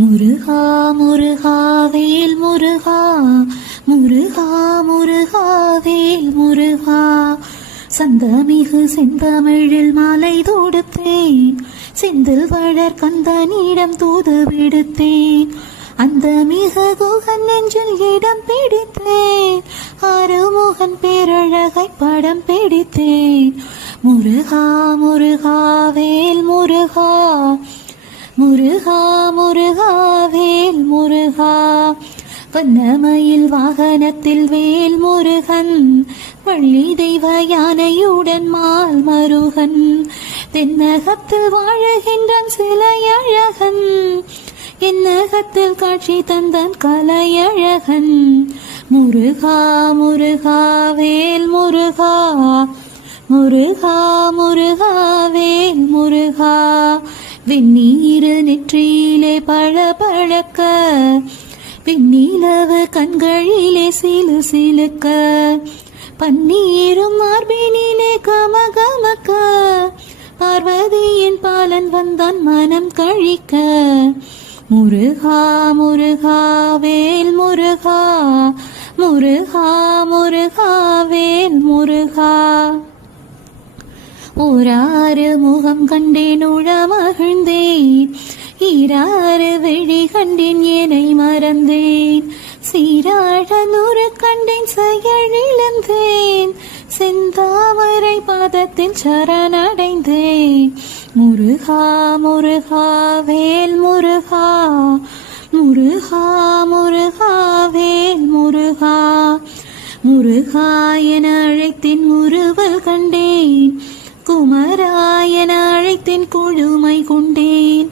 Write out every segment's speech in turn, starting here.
முருகா முருகா வேல் முருகா. முருகா முருகா வேல் முருகா. சந்தமிகு செந்தமிழில் மாலை தொடுத்தேன். செந்தில் வளர் கந்தனிடம் தூது விடுத்தேன். அந்த மிக குகன் நெஞ்சில் இடம் பிடித்தேன். ஆறுமுகன் பேரழகை படம் பிடித்தேன். முருகா முருகா வேல் முருகா. முருகா முருகா வேல் முருகா. வண்ணமயில் வாகனத்தில் வேல் முருகன். வள்ளி தெய்வ யானையுடன் மால் மருகன். தென்னகத்தில் வாழுகின்றான் சிலையழகன். என்னகத்தில் காட்சி தந்தான் கலையழகன். முருகா முருகா வேல் முருகா. முருகா முருகா வேல் முருகா. வெந்நீரு நெற்றியிலே பழ பழக்க பின்னிலவு கண்களிலே சிலு சிலுக்க பன்னீரும் மார்பினிலே கமகமக்க பார்வதியின் பாலன் வந்தான் மனம் கழிக்க. முருகா முருகா வேல் முருகா முருகா முருகா வேல் முருகா. ஓராறு முகம் கண்டேன் உழமகிழ்ந்தேன் ஈராறு விழி கண்டேன் ஏனை மறந்தேன். சீராழ நூறு கண்டேன் செயலிழந்தேன் செந்தாமரை பாதத்தில் சரணடைந்தேன். முருகா முருகா வேல் முருகா. முருகா முருகா வேல் முருகா. முருகா என அழைத்தின் முருவல் கண்டேன். குமராயன அழைத்தேன் குழுமை கொண்டேன்.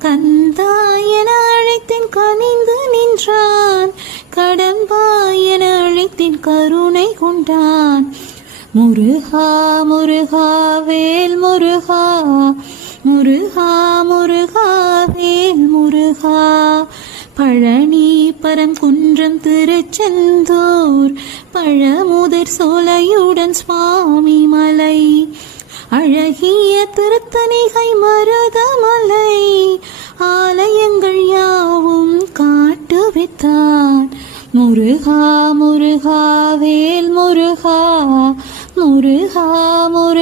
கந்தாயன அழைத்தேன் கனிந்து நின்றான். கடம்பாயன அழைத்தேன் கருணை கொண்டான். முருகா முருகா வேல் முருகா. முருகா முருகா வேல் முருகா. பழனி பரம் குன்றம் திருச்செந்தூர். பழமுதிர் சோலையுடன் சுவாமி மலை. அழகிய திருத்தணிகை மருதமலை ஆலயங்கள் யாவும் காட்டுவித்தான் முருகா முருகா வேல் முருகா முருகா முரு